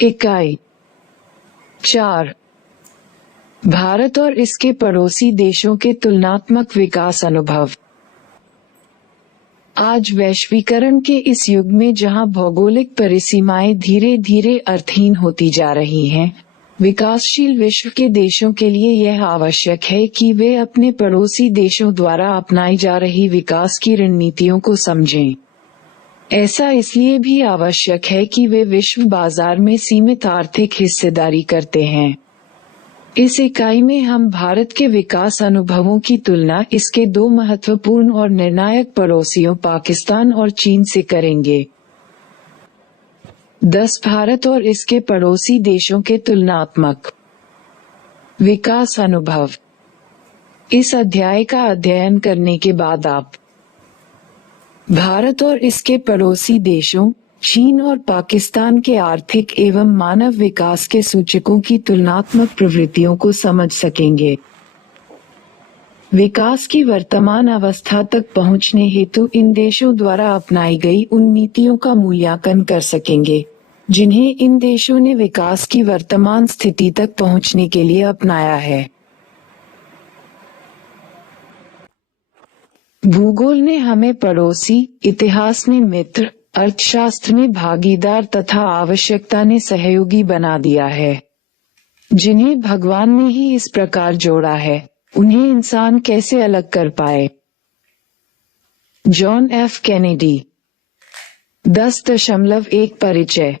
इकाई 4 भारत और इसके पड़ोसी देशों के तुलनात्मक विकास अनुभव। आज वैश्वीकरण के इस युग में जहां भौगोलिक परिसीमाएं धीरे धीरे अर्थहीन होती जा रही हैं, विकासशील विश्व के देशों के लिए यह आवश्यक है कि वे अपने पड़ोसी देशों द्वारा अपनाई जा रही विकास की रणनीतियों को समझें। ऐसा इसलिए भी आवश्यक है कि वे विश्व बाजार में सीमित आर्थिक हिस्सेदारी करते हैं। इस इकाई में हम भारत के विकास अनुभवों की तुलना इसके दो महत्वपूर्ण और निर्णायक पड़ोसियों पाकिस्तान और चीन से करेंगे। 10 भारत और इसके पड़ोसी देशों के तुलनात्मक विकास अनुभव। इस अध्याय का अध्ययन करने के बाद आप भारत और इसके पड़ोसी देशों चीन और पाकिस्तान के आर्थिक एवं मानव विकास के सूचकों की तुलनात्मक प्रवृत्तियों को समझ सकेंगे। विकास की वर्तमान अवस्था तक पहुंचने हेतु इन देशों द्वारा अपनाई गई उन नीतियों का मूल्यांकन कर सकेंगे, जिन्हें इन देशों ने विकास की वर्तमान स्थिति तक पहुंचने के लिए अपनाया है। भूगोल ने हमें पड़ोसी, इतिहास ने मित्र, अर्थशास्त्र ने भागीदार तथा आवश्यकता ने सहयोगी बना दिया है। जिन्हें भगवान ने ही इस प्रकार जोड़ा है, उन्हें इंसान कैसे अलग कर पाए। John F Kennedy. 10.1 परिचय।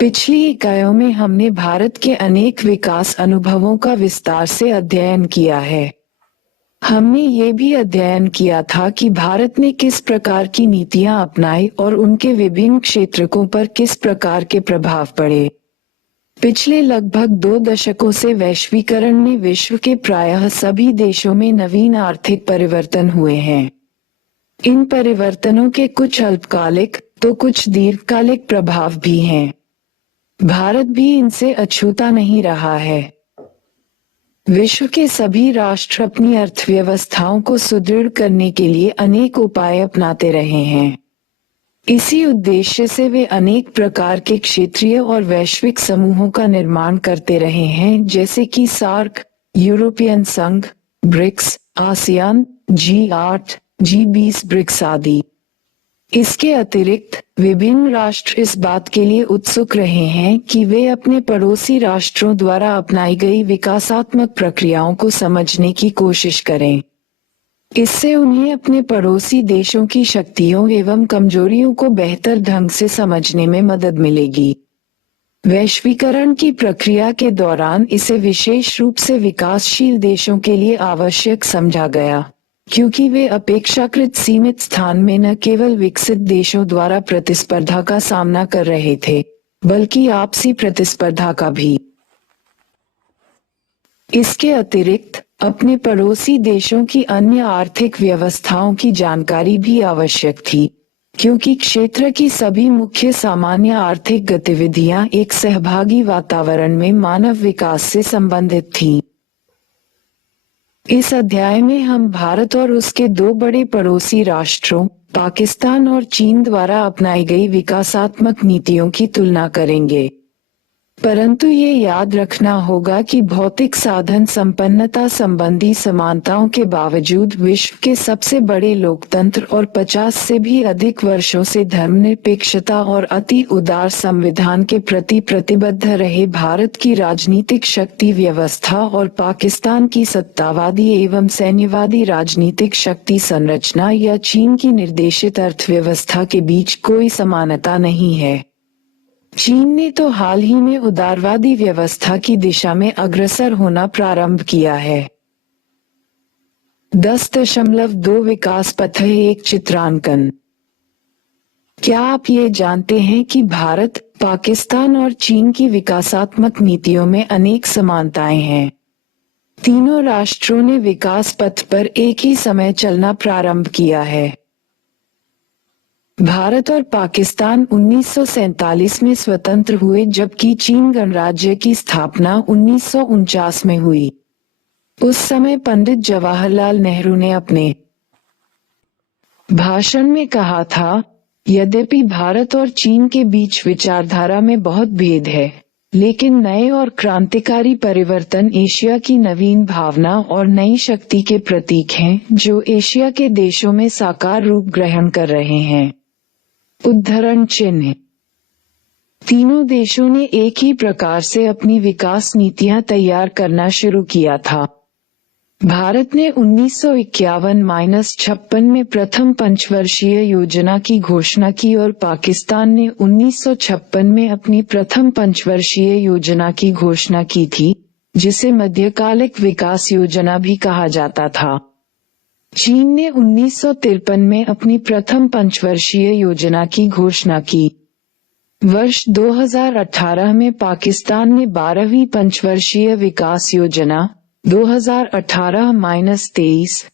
पिछली इकाइयों में हमने भारत के अनेक विकास अनुभवों का विस्तार से अध्ययन किया है। हमने ये भी अध्ययन किया था कि भारत ने किस प्रकार की नीतियां अपनाई और उनके विभिन्न क्षेत्रों पर किस प्रकार के प्रभाव पड़े। पिछले लगभग 2 दशकों से वैश्वीकरण में विश्व के प्रायः सभी देशों में नवीन आर्थिक परिवर्तन हुए हैं। इन परिवर्तनों के कुछ अल्पकालिक तो कुछ दीर्घकालिक प्रभाव भी हैं। भारत भी इनसे अछूता नहीं रहा है। विश्व के सभी राष्ट्र अपनी अर्थव्यवस्थाओं को सुदृढ़ करने के लिए अनेक उपाय अपनाते रहे हैं। इसी उद्देश्य से वे अनेक प्रकार के क्षेत्रीय और वैश्विक समूहों का निर्माण करते रहे हैं, जैसे कि सार्क, यूरोपियन संघ, BRICS, ASEAN, G8, G20 BRICS आदि। इसके अतिरिक्त विभिन्न राष्ट्र इस बात के लिए उत्सुक रहे हैं कि वे अपने पड़ोसी राष्ट्रों द्वारा अपनाई गई विकासात्मक प्रक्रियाओं को समझने की कोशिश करें। इससे उन्हें अपने पड़ोसी देशों की शक्तियों एवं कमजोरियों को बेहतर ढंग से समझने में मदद मिलेगी। वैश्वीकरण की प्रक्रिया के दौरान इसे विशेष रूप से विकासशील देशों के लिए आवश्यक समझा गया, क्योंकि वे अपेक्षाकृत सीमित स्थान में न केवल विकसित देशों द्वारा प्रतिस्पर्धा का सामना कर रहे थे, बल्कि आपसी प्रतिस्पर्धा का भी। इसके अतिरिक्त अपने पड़ोसी देशों की अन्य आर्थिक व्यवस्थाओं की जानकारी भी आवश्यक थी, क्योंकि क्षेत्र की सभी मुख्य सामान्य आर्थिक गतिविधियां एक सहभागी वातावरण में मानव विकास से संबंधित थीं। इस अध्याय में हम भारत और उसके 2 बड़े पड़ोसी राष्ट्रों पाकिस्तान और चीन द्वारा अपनाई गई विकासात्मक नीतियों की तुलना करेंगे। परंतु ये याद रखना होगा कि भौतिक साधन संपन्नता संबंधी समानताओं के बावजूद विश्व के सबसे बड़े लोकतंत्र और 50 से भी अधिक वर्षों से धर्मनिरपेक्षता और अति उदार संविधान के प्रति प्रतिबद्ध रहे भारत की राजनीतिक शक्ति व्यवस्था और पाकिस्तान की सत्तावादी एवं सैन्यवादी राजनीतिक शक्ति संरचना या चीन की निर्देशित अर्थव्यवस्था के बीच कोई समानता नहीं है। चीन ने तो हाल ही में उदारवादी व्यवस्था की दिशा में अग्रसर होना प्रारंभ किया है। 10.2 विकास पथ एक चित्रांकन। क्या आप ये जानते हैं कि भारत, पाकिस्तान और चीन की विकासात्मक नीतियों में अनेक समानताएं हैं। तीनों राष्ट्रों ने विकास पथ पर एक ही समय चलना प्रारंभ किया है। भारत और पाकिस्तान 1947 में स्वतंत्र हुए, जबकि चीन गणराज्य की स्थापना 1949 में हुई। उस समय पंडित जवाहरलाल नेहरू ने अपने भाषण में कहा था, यद्यपि भारत और चीन के बीच विचारधारा में बहुत भेद है, लेकिन नए और क्रांतिकारी परिवर्तन एशिया की नवीन भावना और नई शक्ति के प्रतीक हैं, जो एशिया के देशों में साकार रूप ग्रहण कर रहे हैं। उद्धरण चिन्ह। तीनों देशों ने एक ही प्रकार से अपनी विकास नीतियां तैयार करना शुरू किया था। भारत ने 1951-56 में प्रथम पंचवर्षीय योजना की घोषणा की और पाकिस्तान ने 1956 में अपनी प्रथम पंचवर्षीय योजना की घोषणा की थी, जिसे मध्यकालिक विकास योजना भी कहा जाता था। चीन ने 1953 में अपनी प्रथम पंचवर्षीय योजना की घोषणा की। वर्ष 2018 में पाकिस्तान ने 12वीं पंचवर्षीय विकास योजना 2018-23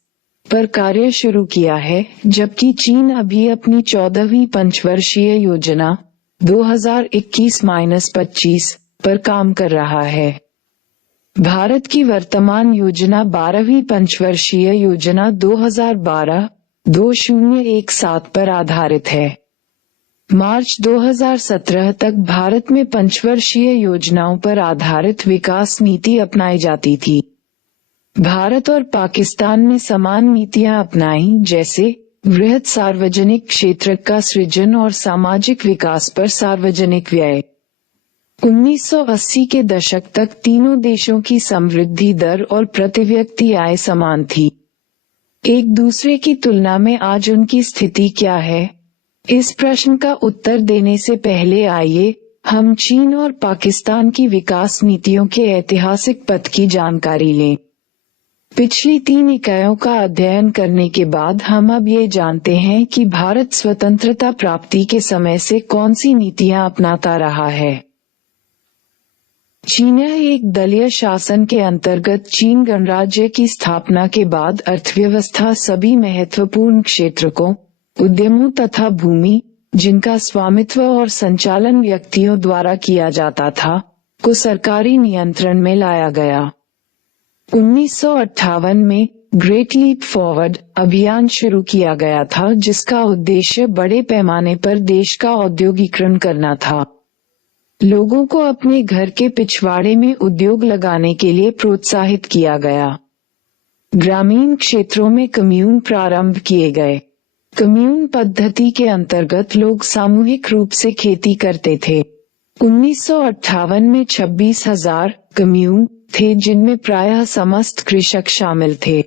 पर कार्य शुरू किया है, जबकि चीन अभी अपनी 14वीं पंचवर्षीय योजना 2021-25 पर काम कर रहा है। भारत की वर्तमान योजना 12वीं पंचवर्षीय योजना 2012-2017 पर आधारित है। मार्च 2017 तक भारत में पंचवर्षीय योजनाओं पर आधारित विकास नीति अपनाई जाती थी। भारत और पाकिस्तान ने समान नीतियां अपनाई, जैसे वृहत सार्वजनिक क्षेत्र का सृजन और सामाजिक विकास पर सार्वजनिक व्यय। 1980 के दशक तक तीनों देशों की समृद्धि दर और प्रति व्यक्ति आय समान थी। एक दूसरे की तुलना में आज उनकी स्थिति क्या है? इस प्रश्न का उत्तर देने से पहले आइए हम चीन और पाकिस्तान की विकास नीतियों के ऐतिहासिक पथ की जानकारी लें। पिछली 3 इकाइयों का अध्ययन करने के बाद हम अब ये जानते हैं कि भारत स्वतंत्रता प्राप्ति के समय से कौन सी नीतियां अपनाता रहा है। चीन एक दलीय शासन के अंतर्गत चीन गणराज्य की स्थापना के बाद अर्थव्यवस्था सभी महत्वपूर्ण क्षेत्रकों, उद्यमों तथा भूमि, जिनका स्वामित्व और संचालन व्यक्तियों द्वारा किया जाता था, को सरकारी नियंत्रण में लाया गया। 1958 में ग्रेट लीप फॉरवर्ड अभियान शुरू किया गया था, जिसका उद्देश्य बड़े पैमाने पर देश का औद्योगिकरण करना था। लोगों को अपने घर के पिछवाड़े में उद्योग लगाने के लिए प्रोत्साहित किया गया। ग्रामीण क्षेत्रों में कम्यून प्रारंभ किए गए। कम्यून पद्धति के अंतर्गत लोग सामूहिक रूप से खेती करते थे। 1958 में 26,000 कम्यून थे, जिनमें प्रायः समस्त कृषक शामिल थे।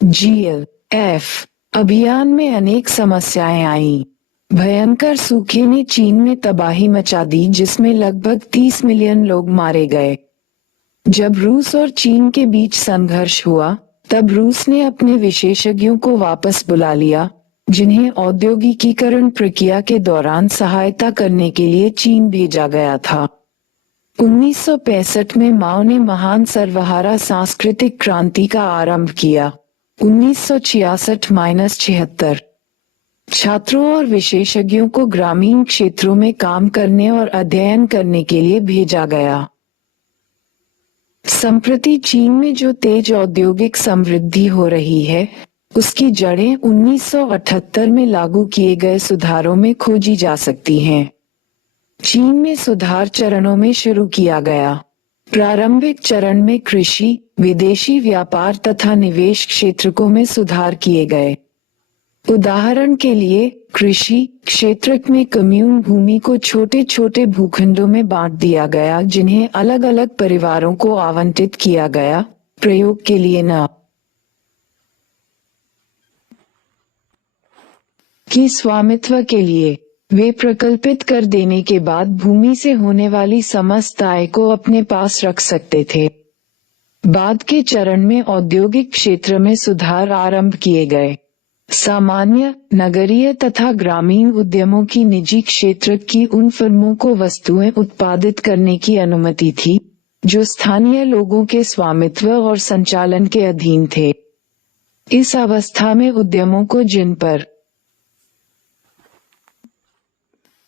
GLF अभियान में अनेक समस्याएं आईं। भयंकर सूखे ने चीन में तबाही मचा दी, जिसमें लगभग 30 मिलियन लोग मारे गए। जब रूस और चीन के बीच संघर्ष हुआ, तब रूस ने अपने विशेषज्ञों को वापस बुला लिया, जिन्हें औद्योगिकीकरण प्रक्रिया के दौरान सहायता करने के लिए चीन भेजा गया था। 1965 में माओ ने महान सर्वहारा सांस्कृतिक क्रांति का आरंभ किया। 1966-76 छात्रों और विशेषज्ञों को ग्रामीण क्षेत्रों में काम करने और अध्ययन करने के लिए भेजा गया। संप्रति चीन में जो तेज औद्योगिक समृद्धि हो रही है, उसकी जड़ें 1978 में लागू किए गए सुधारों में खोजी जा सकती हैं। चीन में सुधार चरणों में शुरू किया गया। प्रारंभिक चरण में कृषि, विदेशी व्यापार तथा निवेश क्षेत्रकों में सुधार किए गए। उदाहरण के लिए, कृषि क्षेत्र में कम्यून भूमि को छोटे छोटे भूखंडों में बांट दिया गया, जिन्हें अलग अलग परिवारों को आवंटित किया गया, प्रयोग के लिए न कि स्वामित्व के लिए। वे प्रकल्पित कर देने के बाद भूमि से होने वाली समस्त आय को अपने पास रख सकते थे। बाद के चरण में औद्योगिक क्षेत्र में सुधार आरंभ किए गए। सामान्य, नगरीय तथा ग्रामीण उद्यमों की निजी क्षेत्र की उन फर्मों को वस्तुएं उत्पादित करने की अनुमति थी, जो स्थानीय लोगों के स्वामित्व और संचालन के अधीन थे। इस अवस्था में उद्यमों को, जिन पर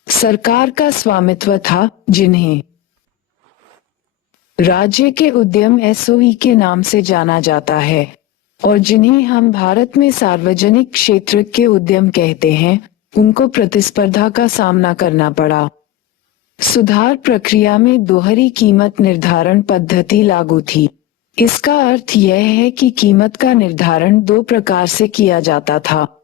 सरकार का स्वामित्व था, जिन्हें राज्य के उद्यम SOE के नाम से जाना जाता है और जिन्हें हम भारत में सार्वजनिक क्षेत्र के उद्यम कहते हैं, उनको प्रतिस्पर्धा का सामना करना पड़ा। सुधार प्रक्रिया में दोहरी कीमत निर्धारण पद्धति लागू थी। इसका अर्थ यह है कि कीमत का निर्धारण दो प्रकार से किया जाता था।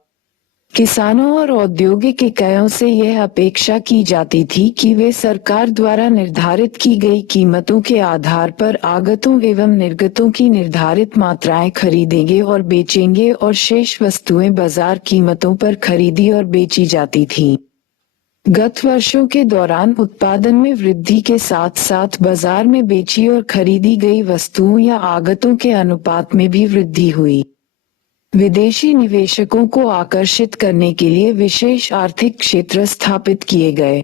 किसानों और औद्योगिक इकाइयों से यह अपेक्षा की जाती थी कि वे सरकार द्वारा निर्धारित की गई कीमतों के आधार पर आगतों एवं निर्गतों की निर्धारित मात्राएं खरीदेंगे और बेचेंगे और शेष वस्तुएं बाजार कीमतों पर खरीदी और बेची जाती थीं। गत वर्षों के दौरान उत्पादन में वृद्धि के साथ साथ बाजार में बेची और खरीदी गई वस्तुओं या आगतों के अनुपात में भी वृद्धि हुई। विदेशी निवेशकों को आकर्षित करने के लिए विशेष आर्थिक क्षेत्र स्थापित किए गए।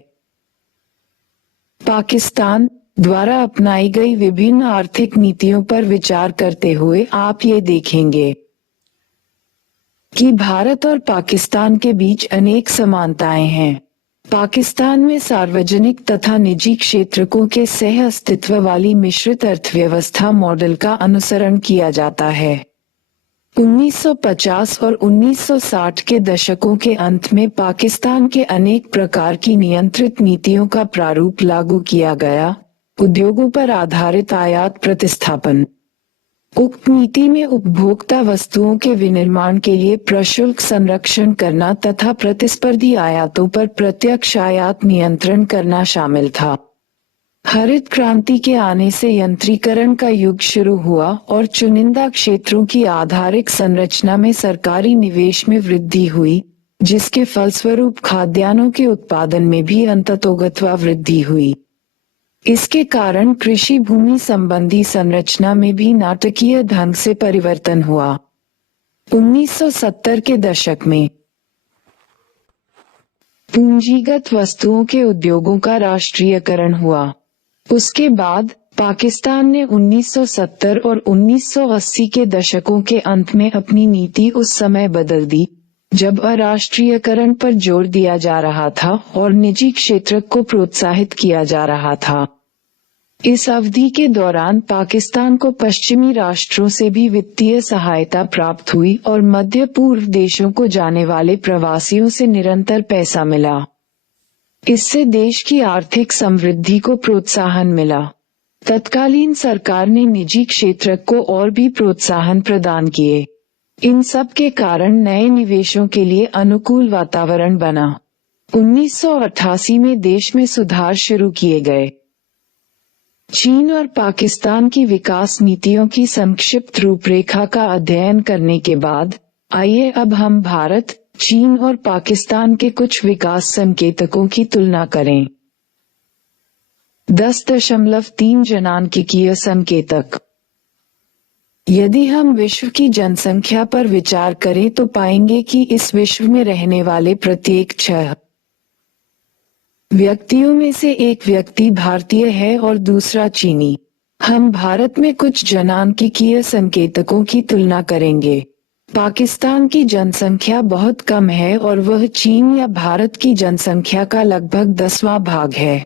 पाकिस्तान द्वारा अपनाई गई विभिन्न आर्थिक नीतियों पर विचार करते हुए आप ये देखेंगे कि भारत और पाकिस्तान के बीच अनेक समानताएं हैं। पाकिस्तान में सार्वजनिक तथा निजी क्षेत्रकों के सह अस्तित्व वाली मिश्रित अर्थव्यवस्था मॉडल का अनुसरण किया जाता है। 1950 और 1960 के दशकों के अंत में पाकिस्तान के अनेक प्रकार की नियंत्रित नीतियों का प्रारूप लागू किया गया। उद्योगों पर आधारित आयात प्रतिस्थापन। उक्त नीति में उपभोक्ता वस्तुओं के विनिर्माण के लिए प्रशुल्क संरक्षण करना तथा प्रतिस्पर्धी आयातों पर प्रत्यक्ष आयात नियंत्रण करना शामिल था। हरित क्रांति के आने से यंत्रीकरण का युग शुरू हुआ और चुनिंदा क्षेत्रों की आधारिक संरचना में सरकारी निवेश में वृद्धि हुई, जिसके फलस्वरूप खाद्यान्नों के उत्पादन में भी अंततोगत्वा वृद्धि हुई। इसके कारण कृषि भूमि संबंधी संरचना में भी नाटकीय ढंग से परिवर्तन हुआ। 1970 के दशक में पूंजीगत वस्तुओं के उद्योगों का राष्ट्रीयकरण हुआ। उसके बाद पाकिस्तान ने 1970 और 1980 के दशकों के अंत में अपनी नीति उस समय बदल दी जब अराष्ट्रीयकरण पर जोर दिया जा रहा था और निजी क्षेत्र को प्रोत्साहित किया जा रहा था। इस अवधि के दौरान पाकिस्तान को पश्चिमी राष्ट्रों से भी वित्तीय सहायता प्राप्त हुई और मध्य पूर्व देशों को जाने वाले प्रवासियों से निरंतर पैसा मिला। इससे देश की आर्थिक समृद्धि को प्रोत्साहन मिला। तत्कालीन सरकार ने निजी क्षेत्र को और भी प्रोत्साहन प्रदान किए। इन सब के कारण नए निवेशों के लिए अनुकूल वातावरण बना। 1988 में देश में सुधार शुरू किए गए। चीन और पाकिस्तान की विकास नीतियों की संक्षिप्त रूपरेखा का अध्ययन करने के बाद आइए अब हम भारत, चीन और पाकिस्तान के कुछ विकास संकेतकों की तुलना करें। 10.3 जनांकिकीय संकेतक। यदि हम विश्व की जनसंख्या पर विचार करें तो पाएंगे कि इस विश्व में रहने वाले प्रत्येक 6 व्यक्तियों में से एक व्यक्ति भारतीय है और दूसरा चीनी। हम भारत में कुछ जनांकिकीय संकेतकों की तुलना करेंगे। पाकिस्तान की जनसंख्या बहुत कम है और वह चीन या भारत की जनसंख्या का लगभग 10वां भाग है।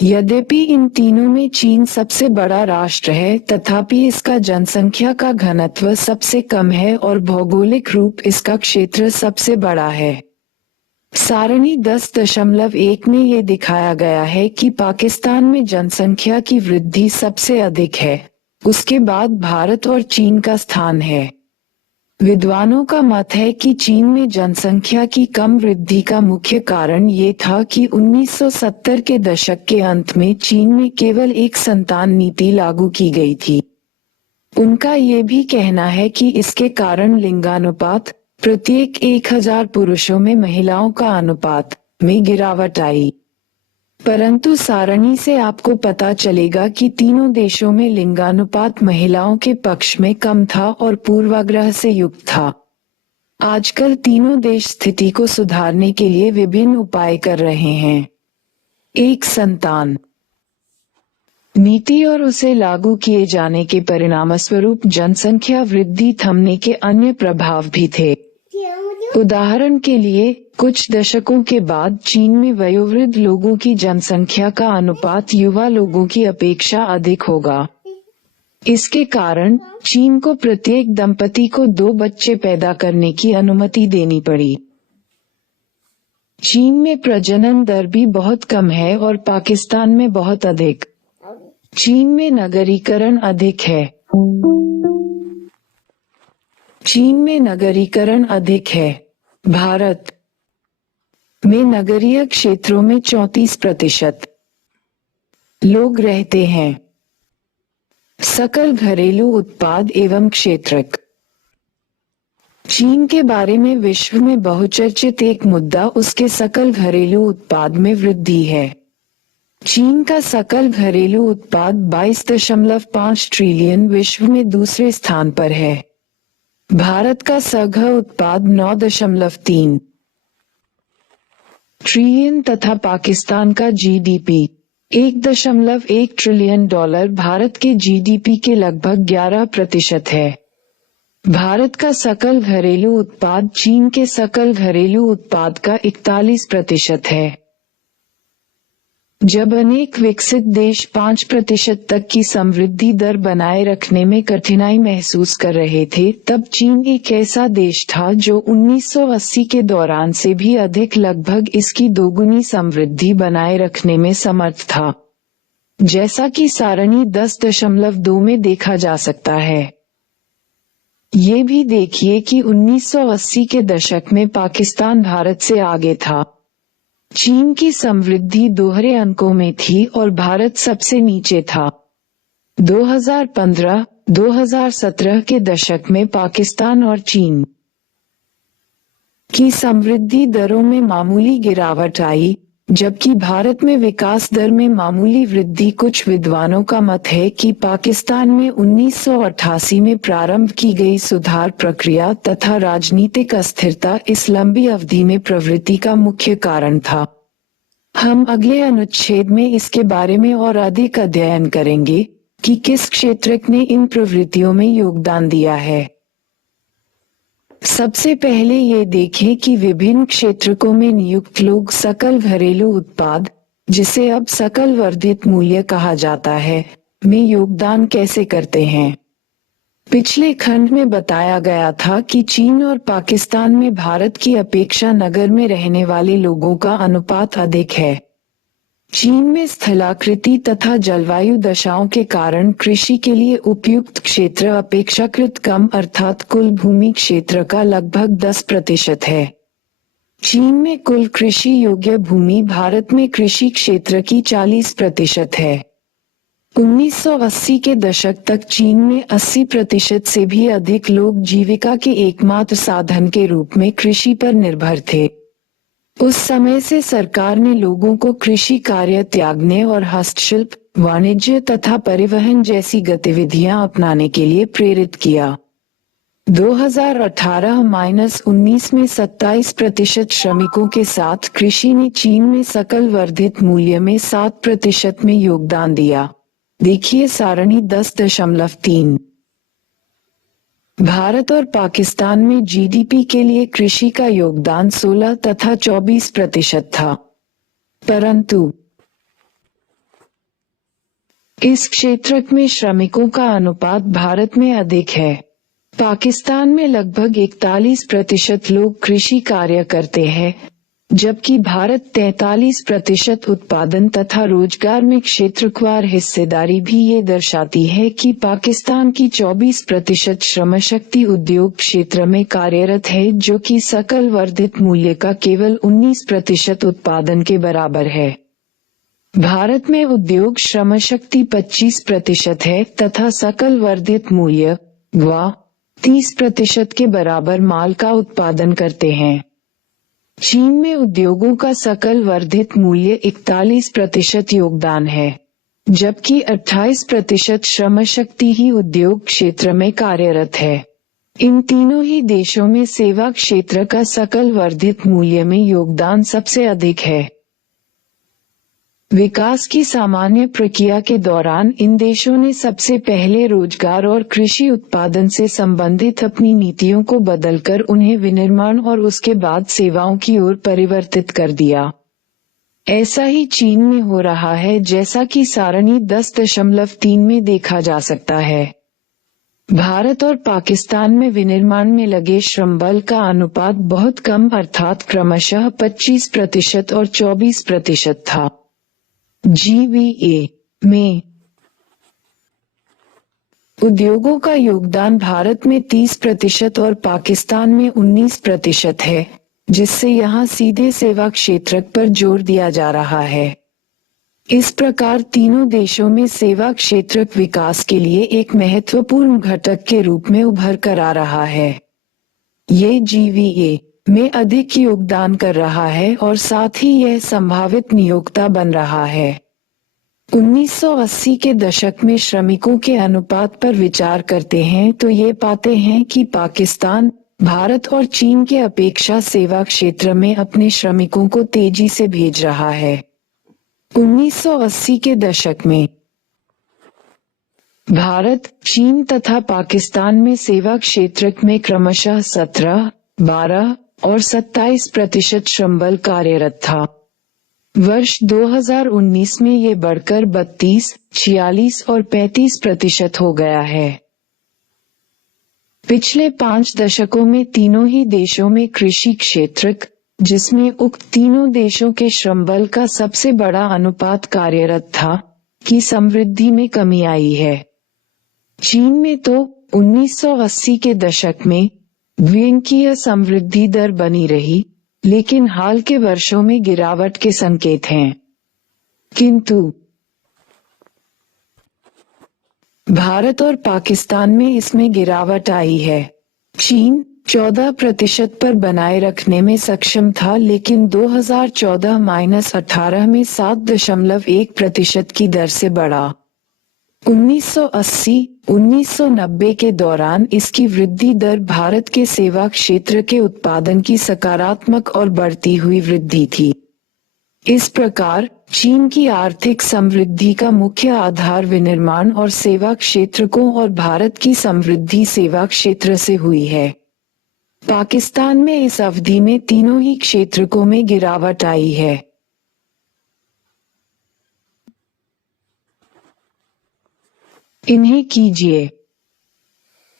यद्यपि इन तीनों में चीन सबसे बड़ा राष्ट्र है, तथापि इसका जनसंख्या का घनत्व सबसे कम है और भौगोलिक रूप इसका क्षेत्र सबसे बड़ा है। सारणी 10.1 में ये दिखाया गया है कि पाकिस्तान में जनसंख्या की वृद्धि सबसे अधिक है, उसके बाद भारत और चीन का स्थान है। विद्वानों का मत है कि चीन में जनसंख्या की कम वृद्धि का मुख्य कारण ये था कि 1970 के दशक के अंत में चीन में केवल एक संतान नीति लागू की गई थी। उनका ये भी कहना है कि इसके कारण लिंगानुपात, प्रत्येक 1000 पुरुषों में महिलाओं का अनुपात में गिरावट आई। परंतु सारणी से आपको पता चलेगा कि तीनों देशों में लिंगानुपात महिलाओं के पक्ष में कम था और पूर्वाग्रह से युक्त था। आजकल तीनों देश स्थिति को सुधारने के लिए विभिन्न उपाय कर रहे हैं। एक संतान नीति और उसे लागू किए जाने के परिणामस्वरूप जनसंख्या वृद्धि थमने के अन्य प्रभाव भी थे। उदाहरण के लिए, कुछ दशकों के बाद चीन में वयोवृद्ध लोगों की जनसंख्या का अनुपात युवा लोगों की अपेक्षा अधिक होगा। इसके कारण चीन को प्रत्येक दंपति को 2 बच्चे पैदा करने की अनुमति देनी पड़ी। चीन में प्रजनन दर भी बहुत कम है और पाकिस्तान में बहुत अधिक। चीन में नगरीकरण अधिक है। चीन में नगरीकरण अधिक है। भारत में नगरीय क्षेत्रों में 34% लोग रहते हैं। सकल घरेलू उत्पाद एवं क्षेत्रक। चीन के बारे में विश्व में बहुचर्चित एक मुद्दा उसके सकल घरेलू उत्पाद में वृद्धि है। चीन का सकल घरेलू उत्पाद 22.5 ट्रिलियन विश्व में दूसरे स्थान पर है। भारत का सघ उत्पाद 9.3 ट्रिलियन तथा पाकिस्तान का जीडीपी 1.1 ट्रिलियन डॉलर भारत के जीडीपी के लगभग 11% है। भारत का सकल घरेलू उत्पाद चीन के सकल घरेलू उत्पाद का 41% है। जब अनेक विकसित देश 5% तक की समृद्धि दर बनाए रखने में कठिनाई महसूस कर रहे थे, तब चीन एक ऐसा देश था जो 1980 के दौरान से भी अधिक, लगभग इसकी दोगुनी समृद्धि बनाए रखने में समर्थ था, जैसा कि सारणी 10.2 में देखा जा सकता है। ये भी देखिए कि 1980 के दशक में पाकिस्तान भारत से आगे था। चीन की समृद्धि दोहरे अंकों में थी और भारत सबसे नीचे था। 2015-2017 के दशक में पाकिस्तान और चीन की समृद्धि दरों में मामूली गिरावट आई, जबकि भारत में विकास दर में मामूली वृद्धि। कुछ विद्वानों का मत है कि पाकिस्तान में 1988 में प्रारंभ की गई सुधार प्रक्रिया तथा राजनीतिक अस्थिरता इस लंबी अवधि में प्रवृत्ति का मुख्य कारण था। हम अगले अनुच्छेद में इसके बारे में और अधिक अध्ययन करेंगे कि किस क्षेत्र ने इन प्रवृत्तियों में योगदान दिया है। सबसे पहले ये देखें कि विभिन्न क्षेत्रकों में नियुक्त लोग सकल घरेलू उत्पाद, जिसे अब सकल वर्धित मूल्य कहा जाता है, में योगदान कैसे करते हैं। पिछले खंड में बताया गया था कि चीन और पाकिस्तान में भारत की अपेक्षा नगर में रहने वाले लोगों का अनुपात अधिक है। चीन में स्थलाकृति तथा जलवायु दशाओं के कारण कृषि के लिए उपयुक्त क्षेत्र अपेक्षाकृत कम, अर्थात कुल भूमि क्षेत्र का लगभग 10% है। चीन में कुल कृषि योग्य भूमि भारत में कृषि क्षेत्र की 40% है। 1980 के दशक तक चीन में 80% से भी अधिक लोग जीविका के एकमात्र साधन के रूप में कृषि पर निर्भर थे। उस समय से सरकार ने लोगों को कृषि कार्य त्यागने और हस्तशिल्प, वाणिज्य तथा परिवहन जैसी गतिविधियां अपनाने के लिए प्रेरित किया। 2018-19 में 27% श्रमिकों के साथ कृषि ने चीन में सकल वर्धित मूल्य में 7% में योगदान दिया। देखिए सारणी 10.3। भारत और पाकिस्तान में जीडीपी के लिए कृषि का योगदान 16 तथा 24% था, परंतु इस क्षेत्र में श्रमिकों का अनुपात भारत में अधिक है। पाकिस्तान में लगभग 41% लोग कृषि कार्य करते हैं, जबकि भारत 43% उत्पादन तथा रोजगार में क्षेत्रवार हिस्सेदारी भी ये दर्शाती है कि पाकिस्तान की 24% श्रमशक्ति उद्योग क्षेत्र में कार्यरत है, जो कि सकल वर्धित मूल्य का केवल 19% उत्पादन के बराबर है। भारत में उद्योग श्रमशक्ति 25% है तथा सकल वर्धित मूल्य 30% के बराबर माल का उत्पादन करते हैं। चीन में उद्योगों का सकल वर्धित मूल्य 41% योगदान है, जबकि 28% श्रमशक्ति ही उद्योग क्षेत्र में कार्यरत है। इन तीनों ही देशों में सेवा क्षेत्र का सकल वर्धित मूल्य में योगदान सबसे अधिक है। विकास की सामान्य प्रक्रिया के दौरान इन देशों ने सबसे पहले रोजगार और कृषि उत्पादन से संबंधित अपनी नीतियों को बदलकर उन्हें विनिर्माण और उसके बाद सेवाओं की ओर परिवर्तित कर दिया। ऐसा ही चीन में हो रहा है, जैसा कि सारणी 10.3 में देखा जा सकता है। भारत और पाकिस्तान में विनिर्माण में लगे श्रम बल का अनुपात बहुत कम अर्थात क्रमशः 25% और 24% था। GVA में उद्योगों का योगदान भारत में 30% और पाकिस्तान में 19% है, जिससे यहाँ सीधे सेवा क्षेत्र पर जोर दिया जा रहा है। इस प्रकार तीनों देशों में सेवा क्षेत्र विकास के लिए एक महत्वपूर्ण घटक के रूप में उभर कर आ रहा है। ये GVA में अधिक योगदान कर रहा है और साथ ही यह संभावित नियोक्ता बन रहा है। 1980 के दशक में श्रमिकों के अनुपात पर विचार करते हैं तो ये पाते हैं कि पाकिस्तान, भारत और चीन के अपेक्षा सेवा क्षेत्र में अपने श्रमिकों को तेजी से भेज रहा है। 1980 के दशक में भारत, चीन तथा पाकिस्तान में सेवा क्षेत्र में क्रमशः 17, 12 और 27% श्रमबल कार्यरत था। वर्ष 2019 में ये बढ़कर 32, 46 और 35% हो गया है। पिछले 5 दशकों में तीनों ही देशों में कृषि क्षेत्र, जिसमें उक्त तीनों देशों के श्रमबल का सबसे बड़ा अनुपात कार्यरत था, की समृद्धि में कमी आई है। चीन में तो 1980 के दशक में द्विअंकीय समृद्धि दर बनी रही, लेकिन हाल के वर्षों में गिरावट के संकेत हैं। किंतु भारत और पाकिस्तान में इसमें गिरावट आई है। चीन 14% पर बनाए रखने में सक्षम था, लेकिन 2014-18 में 7.1% की दर से बढ़ा। 1980-1990 के दौरान इसकी वृद्धि दर भारत के सेवा क्षेत्र के उत्पादन की सकारात्मक और बढ़ती हुई वृद्धि थी। इस प्रकार चीन की आर्थिक समृद्धि का मुख्य आधार विनिर्माण और सेवा क्षेत्र को और भारत की समृद्धि सेवा क्षेत्र से हुई है। पाकिस्तान में इस अवधि में तीनों ही क्षेत्रों में गिरावट आई है। इन्हें कीजिए।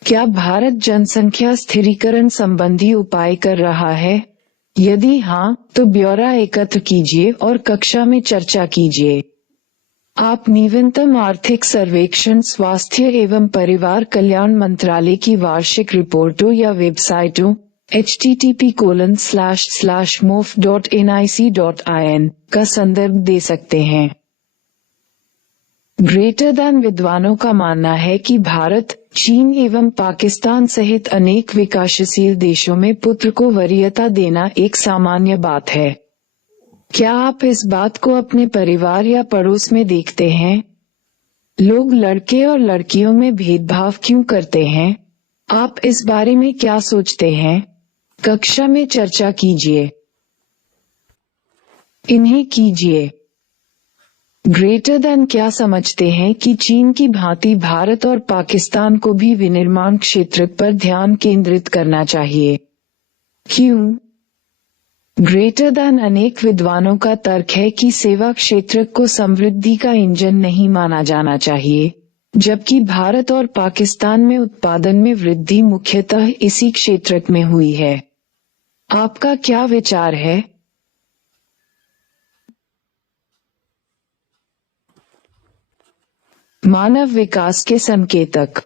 क्या भारत जनसंख्या स्थिरीकरण संबंधी उपाय कर रहा है? यदि हाँ, तो ब्यौरा एकत्र कीजिए और कक्षा में चर्चा कीजिए। आप न्यूनतम आर्थिक सर्वेक्षण स्वास्थ्य एवं परिवार कल्याण मंत्रालय की वार्षिक रिपोर्टों या वेबसाइटों http://mof.nic.in का संदर्भ दे सकते हैं। ग्रेटर दैन विद्वानों का मानना है कि भारत, चीन एवं पाकिस्तान सहित अनेक विकासशील देशों में पुत्र को वरीयता देना एक सामान्य बात है। क्या आप इस बात को अपने परिवार या पड़ोस में देखते हैं? लोग लड़के और लड़कियों में भेदभाव क्यों करते हैं? आप इस बारे में क्या सोचते हैं? कक्षा में चर्चा कीजिए। इन्हें कीजिए। ग्रेटर दैन क्या समझते हैं कि चीन की भांति भारत और पाकिस्तान को भी विनिर्माण क्षेत्र पर ध्यान केंद्रित करना चाहिए? क्यों? ग्रेटर दैन अनेक विद्वानों का तर्क है कि सेवा क्षेत्र को समृद्धि का इंजन नहीं माना जाना चाहिए, जबकि भारत और पाकिस्तान में उत्पादन में वृद्धि मुख्यतः इसी क्षेत्र में हुई है। आपका क्या विचार है? मानव विकास के संकेतक।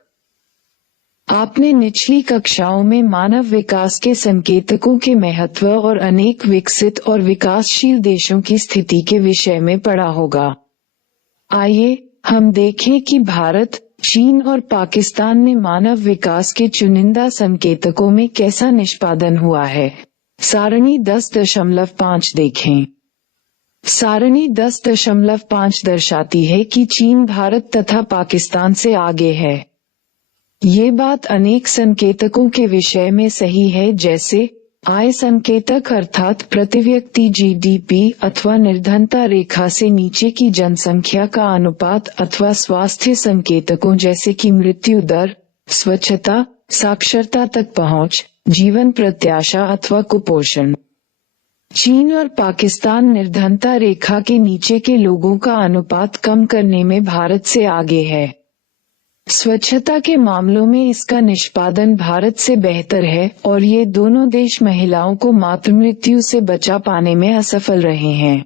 आपने निचली कक्षाओं में मानव विकास के संकेतकों के महत्व और अनेक विकसित और विकासशील देशों की स्थिति के विषय में पढ़ा होगा। आइए हम देखें कि भारत, चीन और पाकिस्तान में मानव विकास के चुनिंदा संकेतकों में कैसा निष्पादन हुआ है। सारणी 10.5 देखें। सारणी 10.5 दर्शाती है कि चीन भारत तथा पाकिस्तान से आगे है। ये बात अनेक संकेतकों के विषय में सही है, जैसे आय संकेतक अर्थात प्रति व्यक्ति GDP अथवा निर्धनता रेखा से नीचे की जनसंख्या का अनुपात अथवा स्वास्थ्य संकेतकों जैसे कि मृत्यु दर, स्वच्छता, साक्षरता तक पहुंच, जीवन प्रत्याशा अथवा कुपोषण। चीन और पाकिस्तान निर्धनता रेखा के नीचे के लोगों का अनुपात कम करने में भारत से आगे है। स्वच्छता के मामलों में इसका निष्पादन भारत से बेहतर है और ये दोनों देश महिलाओं को मातृ मृत्यु से बचा पाने में असफल रहे हैं।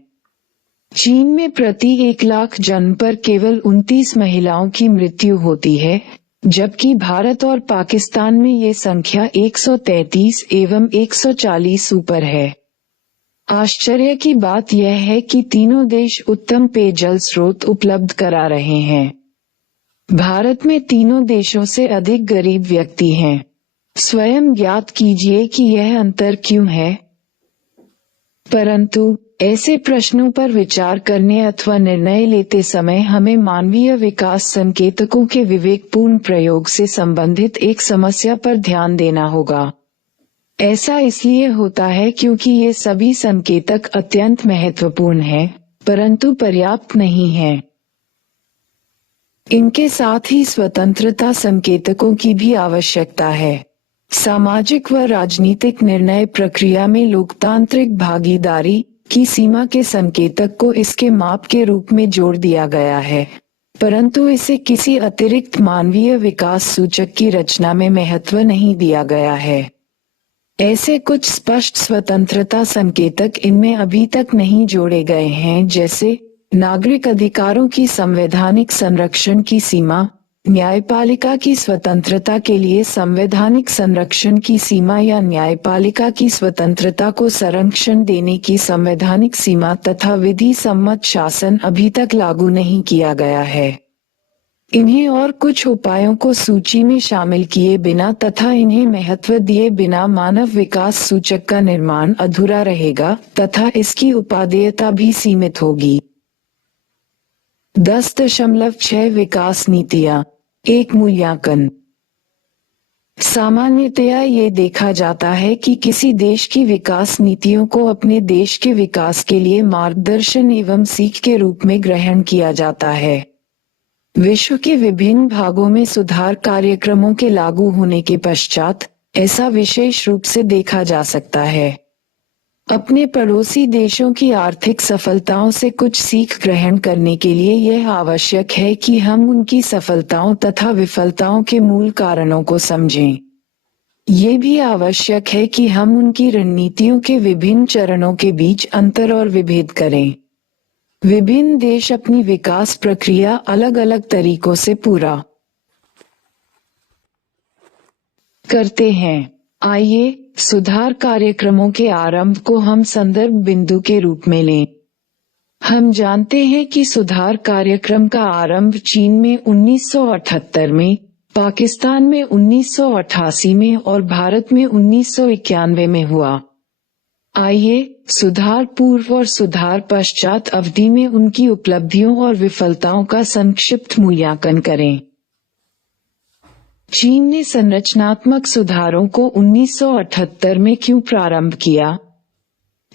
चीन में प्रति 1 लाख जन्म पर केवल 29 महिलाओं की मृत्यु होती है, जबकि भारत और पाकिस्तान में ये संख्या 133 एवं 140 ऊपर है। आश्चर्य की बात यह है कि तीनों देश उत्तम पेयजल स्रोत उपलब्ध करा रहे हैं। भारत में तीनों देशों से अधिक गरीब व्यक्ति हैं। स्वयं ज्ञात कीजिए कि यह अंतर क्यों है। परंतु ऐसे प्रश्नों पर विचार करने अथवा निर्णय लेते समय हमें मानवीय विकास संकेतकों के विवेकपूर्ण प्रयोग से संबंधित एक समस्या पर ध्यान देना होगा। ऐसा इसलिए होता है क्योंकि ये सभी संकेतक अत्यंत महत्वपूर्ण हैं, परंतु पर्याप्त नहीं हैं। इनके साथ ही स्वतंत्रता संकेतकों की भी आवश्यकता है। सामाजिक व राजनीतिक निर्णय प्रक्रिया में लोकतांत्रिक भागीदारी की सीमा के संकेतक को इसके माप के रूप में जोड़ दिया गया है, परंतु इसे किसी अतिरिक्त मानवीय विकास सूचक की रचना में महत्व नहीं दिया गया है। ऐसे कुछ स्पष्ट स्वतंत्रता संकेतक इनमें अभी तक नहीं जोड़े गए हैं, जैसे नागरिक अधिकारों की संवैधानिक संरक्षण की सीमा, न्यायपालिका की स्वतंत्रता के लिए संवैधानिक संरक्षण की सीमा या न्यायपालिका की स्वतंत्रता को संरक्षण देने की संवैधानिक सीमा तथा विधि सम्मत शासन अभी तक लागू नहीं किया गया है। इन्हें और कुछ उपायों को सूची में शामिल किए बिना तथा इन्हें महत्व दिए बिना मानव विकास सूचक का निर्माण अधूरा रहेगा तथा इसकी उपादेयता भी सीमित होगी। 10.6 विकास नीतियाँ, एक मूल्यांकन। सामान्यतया ये देखा जाता है कि किसी देश की विकास नीतियों को अपने देश के विकास के लिए मार्गदर्शन एवं सीख के रूप में ग्रहण किया जाता है। विश्व के विभिन्न भागों में सुधार कार्यक्रमों के लागू होने के पश्चात ऐसा विशेष रूप से देखा जा सकता है। अपने पड़ोसी देशों की आर्थिक सफलताओं से कुछ सीख ग्रहण करने के लिए यह आवश्यक है कि हम उनकी सफलताओं तथा विफलताओं के मूल कारणों को समझें। ये भी आवश्यक है कि हम उनकी रणनीतियों के विभिन्न चरणों के बीच अंतर और विभेद करें। विभिन्न देश अपनी विकास प्रक्रिया अलग अलग तरीकों से पूरा करते हैं। आइए सुधार कार्यक्रमों के आरंभ को हम संदर्भ बिंदु के रूप में लें। हम जानते हैं कि सुधार कार्यक्रम का आरंभ चीन में 1978 में, पाकिस्तान में 1988 में और भारत में 1991 में हुआ। आइए सुधार पूर्व और सुधार पश्चात अवधि में उनकी उपलब्धियों और विफलताओं का संक्षिप्त मूल्यांकन करें। चीन ने संरचनात्मक सुधारों को 1978 में क्यों प्रारंभ किया?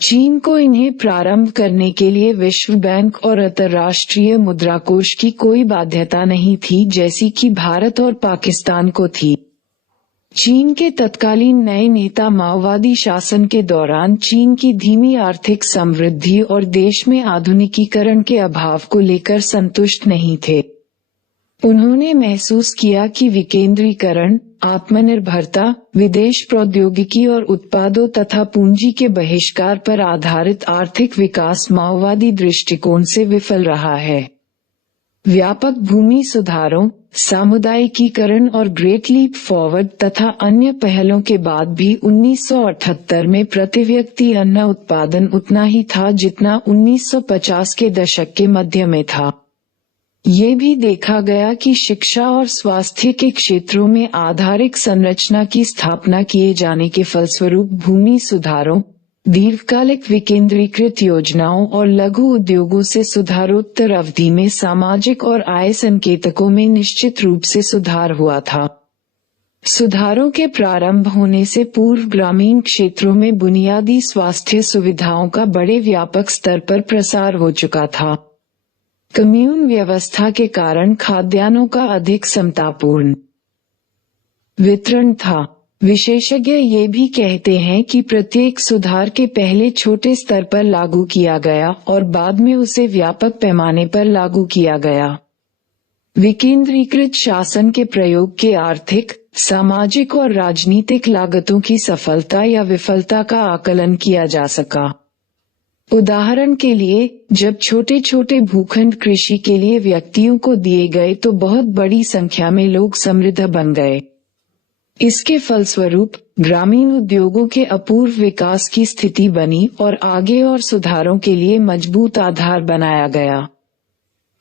चीन को इन्हें प्रारंभ करने के लिए विश्व बैंक और अंतर्राष्ट्रीय मुद्रा कोष की कोई बाध्यता नहीं थी, जैसी कि भारत और पाकिस्तान को थी। चीन के तत्कालीन नए नेता माओवादी शासन के दौरान चीन की धीमी आर्थिक समृद्धि और देश में आधुनिकीकरण के अभाव को लेकर संतुष्ट नहीं थे। उन्होंने महसूस किया कि विकेंद्रीकरण, आत्मनिर्भरता, विदेश प्रौद्योगिकी और उत्पादों तथा पूंजी के बहिष्कार पर आधारित आर्थिक विकास माओवादी दृष्टिकोण से विफल रहा है। व्यापक भूमि सुधारों, सामुदायिकीकरण और ग्रेट लीप फॉरवर्ड तथा अन्य पहलों के बाद भी 1978 में प्रति व्यक्ति अन्न उत्पादन उतना ही था जितना 1950 के दशक के मध्य में था। ये भी देखा गया कि शिक्षा और स्वास्थ्य के क्षेत्रों में आधारिक संरचना की स्थापना किए जाने के फलस्वरूप भूमि सुधारों, दीर्घकालिक विकेंद्रीकृत योजनाओं और लघु उद्योगों से सुधारोत्तर अवधि में सामाजिक और आय संकेतकों में निश्चित रूप से सुधार हुआ था। सुधारों के प्रारंभ होने से पूर्व ग्रामीण क्षेत्रों में बुनियादी स्वास्थ्य सुविधाओं का बड़े व्यापक स्तर पर प्रसार हो चुका था। कम्यून व्यवस्था के कारण खाद्यान्नों का अधिक समतापूर्ण वितरण था। विशेषज्ञ ये भी कहते हैं कि प्रत्येक सुधार के पहले छोटे स्तर पर लागू किया गया और बाद में उसे व्यापक पैमाने पर लागू किया गया। विकेंद्रीकृत शासन के प्रयोग के आर्थिक, सामाजिक और राजनीतिक लागतों की सफलता या विफलता का आकलन किया जा सका। उदाहरण के लिए, जब छोटे छोटे भूखंड कृषि के लिए व्यक्तियों को दिए गए तो बहुत बड़ी संख्या में लोग समृद्ध बन गए। इसके फलस्वरूप ग्रामीण उद्योगों के अपूर्व विकास की स्थिति बनी और आगे और सुधारों के लिए मजबूत आधार बनाया गया।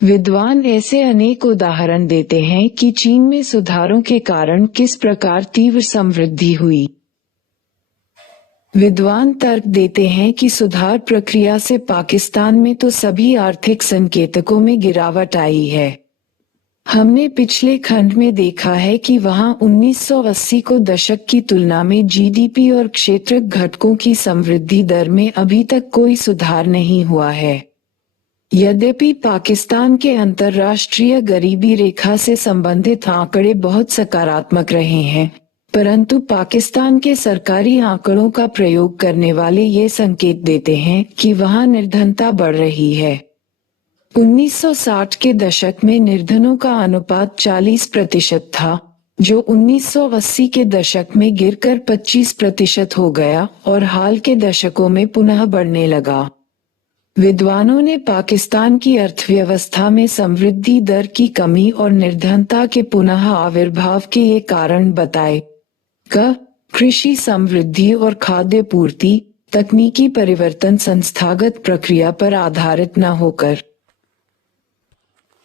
विद्वान ऐसे अनेक उदाहरण देते हैं कि चीन में सुधारों के कारण किस प्रकार तीव्र समृद्धि हुई। विद्वान तर्क देते हैं कि सुधार प्रक्रिया से पाकिस्तान में तो सभी आर्थिक संकेतकों में गिरावट आई है। हमने पिछले खंड में देखा है कि वहां 1980 को दशक की तुलना में जीडीपी और क्षेत्रीय घटकों की समृद्धि दर में अभी तक कोई सुधार नहीं हुआ है। यद्यपि पाकिस्तान के अंतर्राष्ट्रीय गरीबी रेखा से संबंधित आंकड़े बहुत सकारात्मक रहे हैं, परंतु पाकिस्तान के सरकारी आंकड़ों का प्रयोग करने वाले ये संकेत देते हैं कि वहां निर्धनता बढ़ रही है। 1960 के दशक में निर्धनों का अनुपात 40% था, जो 1980 के दशक में गिरकर 25% हो गया और हाल के दशकों में पुनः बढ़ने लगा। विद्वानों ने पाकिस्तान की अर्थव्यवस्था में समृद्धि दर की कमी और निर्धनता के पुनः आविर्भाव के ये कारण बताए। कृषि समृद्धि और खाद्य पूर्ति, तकनीकी परिवर्तन संस्थागत प्रक्रिया पर आधारित न होकर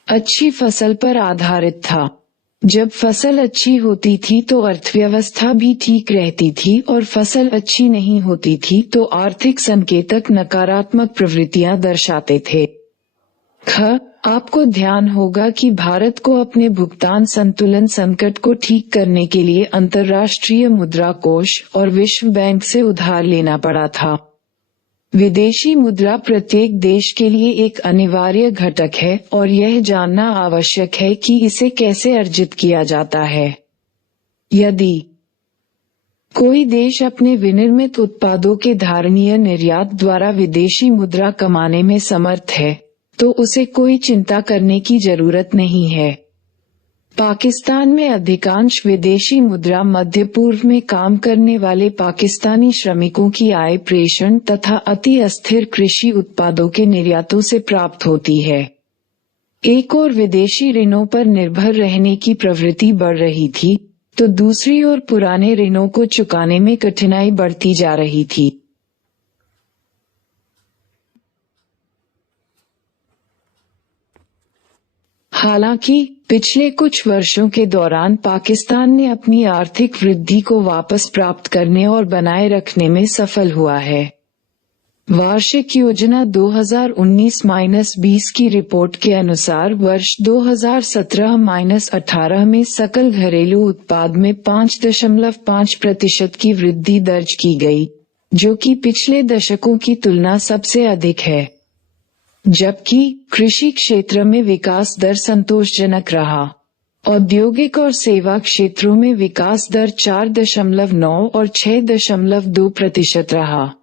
अच्छी फसल पर आधारित था। जब फसल अच्छी होती थी तो अर्थव्यवस्था भी ठीक रहती थी और फसल अच्छी नहीं होती थी तो आर्थिक संकेतक नकारात्मक प्रवृत्तियां दर्शाते थे। आपको ध्यान होगा कि भारत को अपने भुगतान संतुलन संकट को ठीक करने के लिए अंतर्राष्ट्रीय मुद्रा कोष और विश्व बैंक से उधार लेना पड़ा था। विदेशी मुद्रा प्रत्येक देश के लिए एक अनिवार्य घटक है और यह जानना आवश्यक है कि इसे कैसे अर्जित किया जाता है। यदि कोई देश अपने विनिर्मित उत्पादों के धारणीय निर्यात द्वारा विदेशी मुद्रा कमाने में समर्थ है, तो उसे कोई चिंता करने की जरूरत नहीं है। पाकिस्तान में अधिकांश विदेशी मुद्रा मध्य पूर्व में काम करने वाले पाकिस्तानी श्रमिकों की आय प्रेषण तथा अति अस्थिर कृषि उत्पादों के निर्यातों से प्राप्त होती है। एक ओर विदेशी ऋणों पर निर्भर रहने की प्रवृत्ति बढ़ रही थी, तो दूसरी ओर पुराने ऋणों को चुकाने में कठिनाई बढ़ती जा रही थी। हालांकि पिछले कुछ वर्षों के दौरान पाकिस्तान ने अपनी आर्थिक वृद्धि को वापस प्राप्त करने और बनाए रखने में सफल हुआ है। वार्षिक योजना 2019-20 की रिपोर्ट के अनुसार वर्ष 2017-18 में सकल घरेलू उत्पाद में 5.5% की वृद्धि दर्ज की गई, जो कि पिछले दशकों की तुलना सबसे अधिक है। जबकि कृषि क्षेत्र में विकास दर संतोषजनक रहा। औद्योगिक और सेवा क्षेत्रों में विकास दर 4.9 और 6.2% रहा।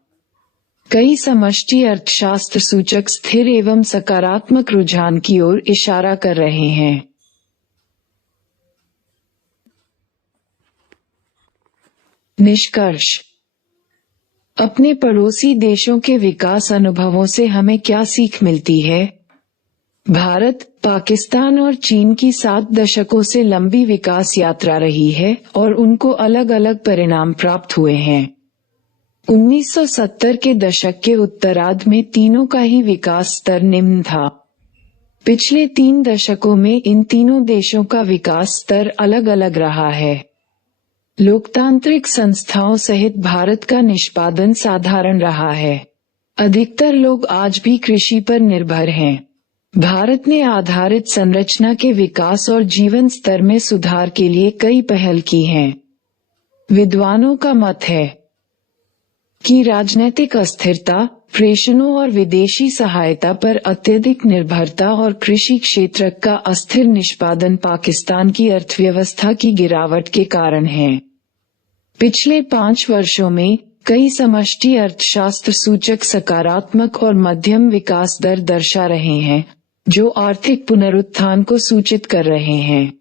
कई समष्टि अर्थशास्त्र सूचक स्थिर एवं सकारात्मक रुझान की ओर इशारा कर रहे हैं। निष्कर्ष। अपने पड़ोसी देशों के विकास अनुभवों से हमें क्या सीख मिलती है? भारत, पाकिस्तान और चीन की 7 दशकों से लंबी विकास यात्रा रही है और उनको अलग अलग परिणाम प्राप्त हुए हैं। 1970 के दशक के उत्तरार्ध में तीनों का ही विकास स्तर निम्न था। पिछले 3 दशकों में इन तीनों देशों का विकास स्तर अलग अलग रहा है। लोकतांत्रिक संस्थाओं सहित भारत का निष्पादन साधारण रहा है। अधिकतर लोग आज भी कृषि पर निर्भर हैं। भारत ने आधारित संरचना के विकास और जीवन स्तर में सुधार के लिए कई पहल की हैं। विद्वानों का मत है कि राजनीतिक अस्थिरता, प्रेषणों और विदेशी सहायता पर अत्यधिक निर्भरता और कृषि क्षेत्र का अस्थिर निष्पादन पाकिस्तान की अर्थव्यवस्था की गिरावट के कारण है। पिछले 5 वर्षों में कई समष्टि अर्थशास्त्र सूचक सकारात्मक और मध्यम विकास दर दर्शा रहे हैं, जो आर्थिक पुनरुत्थान को सूचित कर रहे हैं।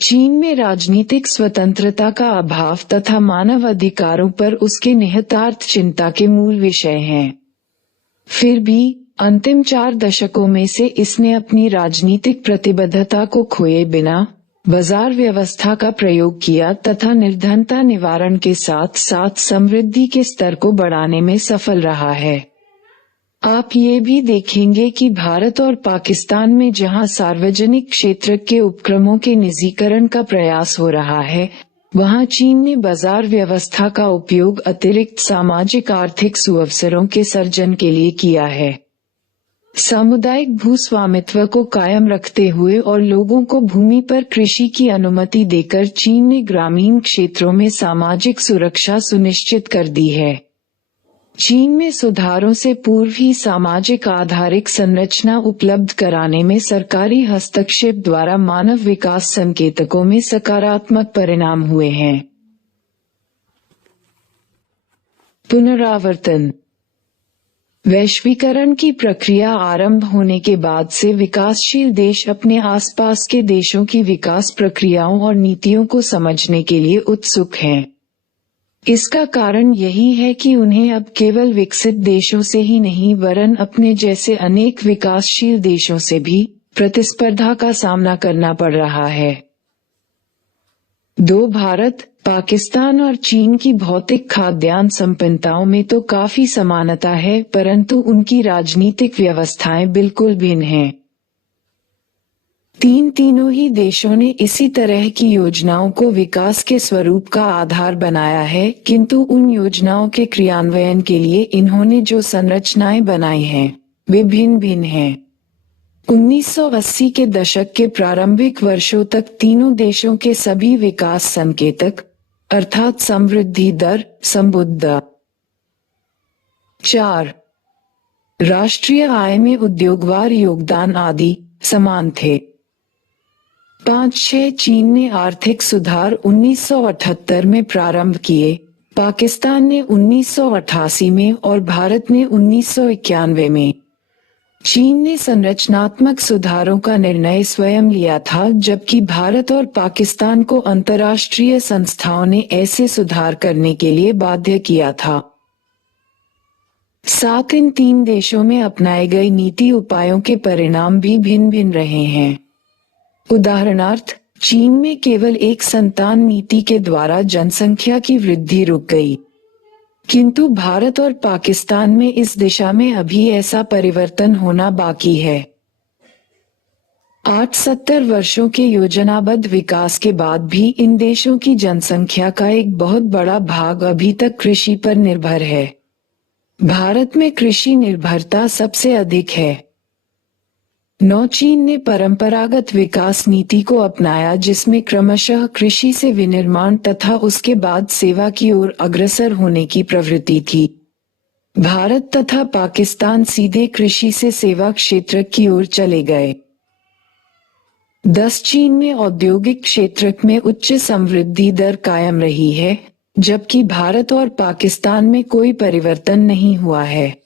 चीन में राजनीतिक स्वतंत्रता का अभाव तथा मानव अधिकारों पर उसके निहितार्थ चिंता के मूल विषय हैं। फिर भी अंतिम 4 दशकों में से इसने अपनी राजनीतिक प्रतिबद्धता को खोए बिना बाजार व्यवस्था का प्रयोग किया तथा निर्धनता निवारण के साथ साथ समृद्धि के स्तर को बढ़ाने में सफल रहा है। आप ये भी देखेंगे कि भारत और पाकिस्तान में जहां सार्वजनिक क्षेत्र के उपक्रमों के निजीकरण का प्रयास हो रहा है, वहां चीन ने बाजार व्यवस्था का उपयोग अतिरिक्त सामाजिक आर्थिक सुअवसरों के सर्जन के लिए किया है। सामुदायिक भूस्वामित्व को कायम रखते हुए और लोगों को भूमि पर कृषि की अनुमति देकर चीन ने ग्रामीण क्षेत्रों में सामाजिक सुरक्षा सुनिश्चित कर दी है। चीन में सुधारों से पूर्व ही सामाजिक आधारिक संरचना उपलब्ध कराने में सरकारी हस्तक्षेप द्वारा मानव विकास संकेतकों में सकारात्मक परिणाम हुए हैं। पुनरावर्तन। वैश्वीकरण की प्रक्रिया आरंभ होने के बाद से विकासशील देश अपने आसपास के देशों की विकास प्रक्रियाओं और नीतियों को समझने के लिए उत्सुक हैं। इसका कारण यही है कि उन्हें अब केवल विकसित देशों से ही नहीं वरन अपने जैसे अनेक विकासशील देशों से भी प्रतिस्पर्धा का सामना करना पड़ रहा है। भारत, पाकिस्तान और चीन की भौतिक खाद्यान्न संपन्नताओं में तो काफी समानता है, परंतु उनकी राजनीतिक व्यवस्थाएं बिल्कुल भिन्न हैं। तीनों ही देशों ने इसी तरह की योजनाओं को विकास के स्वरूप का आधार बनाया है, किंतु उन योजनाओं के क्रियान्वयन के लिए इन्होंने जो संरचनाएं बनाई हैं, वे भिन्न हैं। 1980 के दशक के प्रारंभिक वर्षों तक तीनों देशों के सभी विकास संकेतक अर्थात समृद्धि दर, संबुद्ध 4, राष्ट्रीय आय में उद्योगवार योगदान आदि समान थे। 5-6 चीन ने आर्थिक सुधार 1978 में प्रारंभ किए, पाकिस्तान ने 1988 में और भारत ने 1991 में। चीन ने संरचनात्मक सुधारों का निर्णय स्वयं लिया था, जबकि भारत और पाकिस्तान को अंतर्राष्ट्रीय संस्थाओं ने ऐसे सुधार करने के लिए बाध्य किया था। साथ इन 3 देशों में अपनाए गए नीति उपायों के परिणाम भी भिन्न रहे हैं। उदाहरणार्थ, चीन में केवल एक संतान नीति के द्वारा जनसंख्या की वृद्धि रुक गई, किंतु भारत और पाकिस्तान में इस दिशा में अभी ऐसा परिवर्तन होना बाकी है। 70 वर्षों के योजनाबद्ध विकास के बाद भी इन देशों की जनसंख्या का एक बहुत बड़ा भाग अभी तक कृषि पर निर्भर है। भारत में कृषि निर्भरता सबसे अधिक है। चीन ने परंपरागत विकास नीति को अपनाया, जिसमें क्रमशः कृषि से विनिर्माण तथा उसके बाद सेवा की ओर अग्रसर होने की प्रवृत्ति थी। भारत तथा पाकिस्तान सीधे कृषि से सेवा क्षेत्र की ओर चले गए। 10 चीन में औद्योगिक क्षेत्र में उच्च समृद्धि दर कायम रही है, जबकि भारत और पाकिस्तान में कोई परिवर्तन नहीं हुआ है।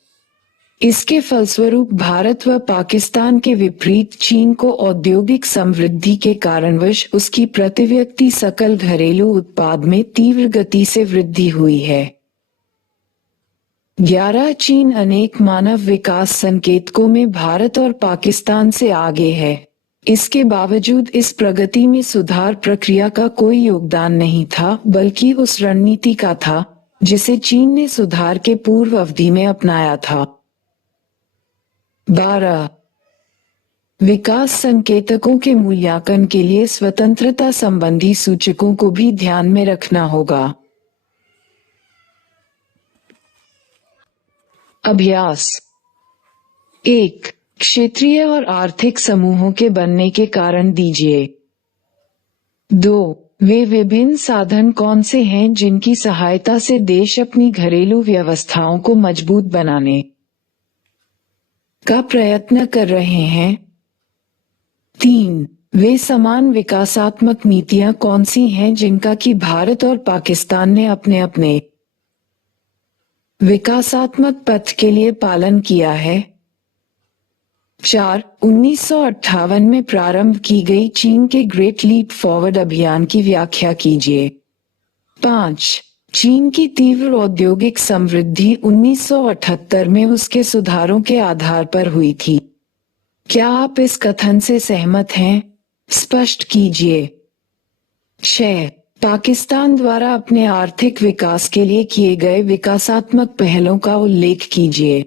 इसके फलस्वरूप भारत व पाकिस्तान के विपरीत चीन को औद्योगिक समृद्धि के कारणवश उसकी प्रति व्यक्ति सकल घरेलू उत्पाद में तीव्र गति से वृद्धि हुई है। 11 चीन अनेक मानव विकास संकेतकों में भारत और पाकिस्तान से आगे है। इसके बावजूद इस प्रगति में सुधार प्रक्रिया का कोई योगदान नहीं था, बल्कि उस रणनीति का था जिसे चीन ने सुधार के पूर्व अवधि में अपनाया था। 12 विकास संकेतकों के मूल्यांकन के लिए स्वतंत्रता संबंधी सूचकों को भी ध्यान में रखना होगा। अभ्यास 1 क्षेत्रीय और आर्थिक समूहों के बनने के कारण दीजिए। 2 वे विभिन्न साधन कौन से हैं जिनकी सहायता से देश अपनी घरेलू व्यवस्थाओं को मजबूत बनाने का प्रयत्न कर रहे हैं। 3 वे समान विकासात्मक नीतियां कौन सी हैं जिनका कि भारत और पाकिस्तान ने अपने अपने विकासात्मक पथ के लिए पालन किया है। 4. 1958 में प्रारंभ की गई चीन के ग्रेट लीप फॉरवर्ड अभियान की व्याख्या कीजिए। 5. चीन की तीव्र औद्योगिक समृद्धि 1978 में उसके सुधारों के आधार पर हुई थी। क्या आप इस कथन से सहमत हैं? स्पष्ट कीजिए। 6. पाकिस्तान द्वारा अपने आर्थिक विकास के लिए किए गए विकासात्मक पहलों का उल्लेख कीजिए।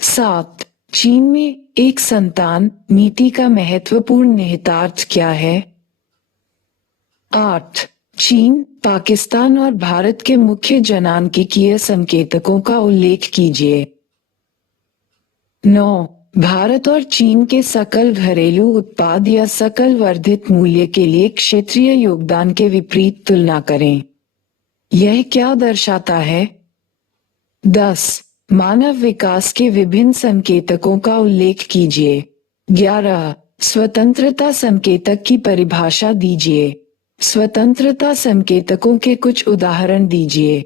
7. चीन में एक संतान नीति का महत्वपूर्ण निहितार्थ क्या है? 8. चीन, पाकिस्तान और भारत के मुख्य जनांकीय संकेतकों का उल्लेख कीजिए। 9. भारत और चीन के सकल घरेलू उत्पाद या सकल वर्धित मूल्य के लिए क्षेत्रीय योगदान के विपरीत तुलना करें। यह क्या दर्शाता है? 10. मानव विकास के विभिन्न संकेतकों का उल्लेख कीजिए। 11. स्वतंत्रता संकेतक की परिभाषा दीजिए। स्वतंत्रता संकेतकों के कुछ उदाहरण दीजिए।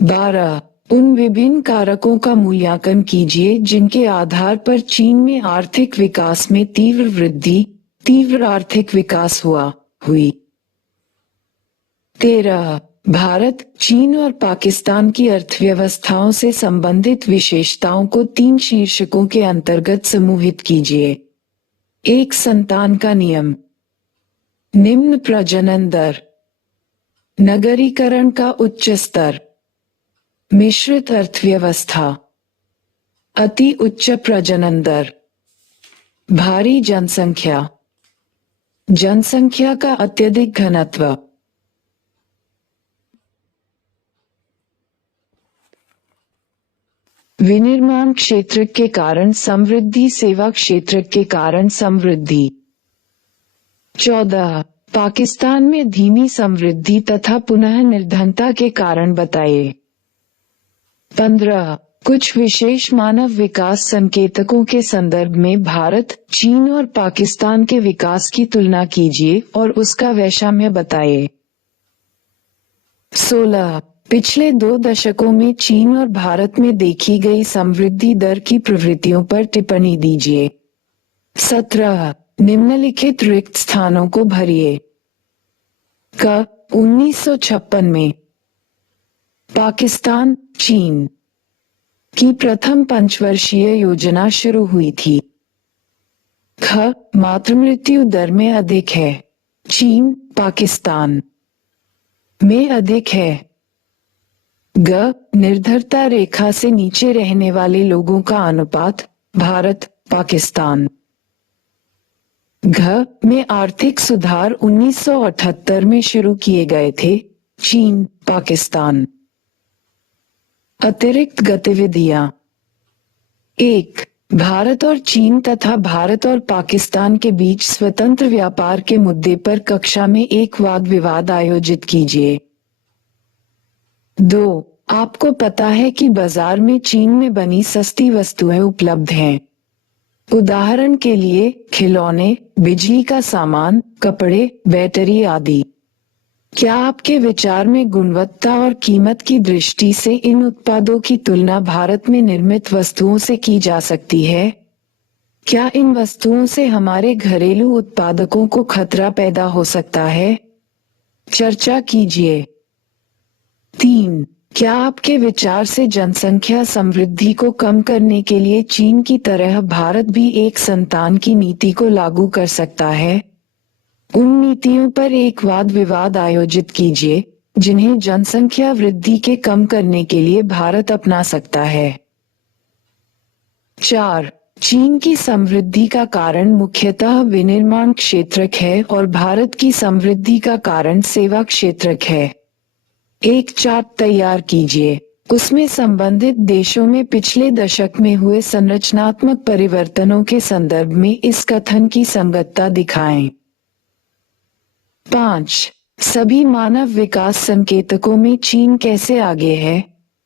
12. उन विभिन्न कारकों का मूल्यांकन कीजिए जिनके आधार पर चीन में आर्थिक विकास में तीव्र आर्थिक विकास हुई। 13. भारत, चीन और पाकिस्तान की अर्थव्यवस्थाओं से संबंधित विशेषताओं को 3 शीर्षकों के अंतर्गत समूहित कीजिए। एक संतान का नियम, निम्न प्रजनन दर, नगरीकरण का उच्च स्तर, मिश्रित अर्थव्यवस्था, अति उच्च प्रजनन दर, भारी जनसंख्या, जनसंख्या का अत्यधिक घनत्व। विनिर्माण क्षेत्र के कारण समृद्धि, सेवा क्षेत्र के कारण समृद्धि। 14. पाकिस्तान में धीमी समृद्धि तथा पुनः निर्धनता के कारण बताइए। 15. कुछ विशेष मानव विकास संकेतकों के संदर्भ में भारत, चीन और पाकिस्तान के विकास की तुलना कीजिए और उसका वैषम्य बताइए। 16. पिछले 2 दशकों में चीन और भारत में देखी गई समृद्धि दर की प्रवृत्तियों पर टिप्पणी दीजिए। 17. निम्नलिखित रिक्त स्थानों को भरिए। क. 1956 में पाकिस्तान, चीन की प्रथम पंचवर्षीय योजना शुरू हुई थी। ख. मातृमृत्यु दर में अधिक है, चीन, पाकिस्तान में अधिक है। ग. निर्धनता रेखा से नीचे रहने वाले लोगों का अनुपात, भारत, पाकिस्तान। घ. में आर्थिक सुधार 1978 में शुरू किए गए थे, चीन, पाकिस्तान। अतिरिक्त गतिविधियां। 1. भारत और चीन तथा भारत और पाकिस्तान के बीच स्वतंत्र व्यापार के मुद्दे पर कक्षा में एक वाद विवाद आयोजित कीजिए। 2. आपको पता है कि बाजार में चीन में बनी सस्ती वस्तुएं उपलब्ध हैं। उदाहरण के लिए खिलौने, बिजली का सामान, कपड़े, बैटरी आदि। क्या आपके विचार में गुणवत्ता और कीमत की दृष्टि से इन उत्पादों की तुलना भारत में निर्मित वस्तुओं से की जा सकती है? क्या इन वस्तुओं से हमारे घरेलू उत्पादकों को खतरा पैदा हो सकता है? चर्चा कीजिए। 3. क्या आपके विचार से जनसंख्या समृद्धि को कम करने के लिए चीन की तरह भारत भी एक संतान की नीति को लागू कर सकता है? उन नीतियों पर एक वाद विवाद आयोजित कीजिए जिन्हें जनसंख्या वृद्धि के कम करने के लिए भारत अपना सकता है। 4. चीन की समृद्धि का कारण मुख्यतः विनिर्माण क्षेत्र है और भारत की समृद्धि का कारण सेवा क्षेत्र है। एक चार्ट तैयार कीजिए, उसमें संबंधित देशों में पिछले दशक में हुए संरचनात्मक परिवर्तनों के संदर्भ में इस कथन की संगतता दिखाएं। 5. सभी मानव विकास संकेतकों में चीन कैसे आगे है?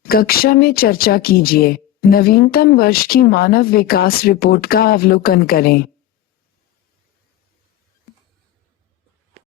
कक्षा में चर्चा कीजिए। नवीनतम वर्ष की मानव विकास रिपोर्ट का अवलोकन करें।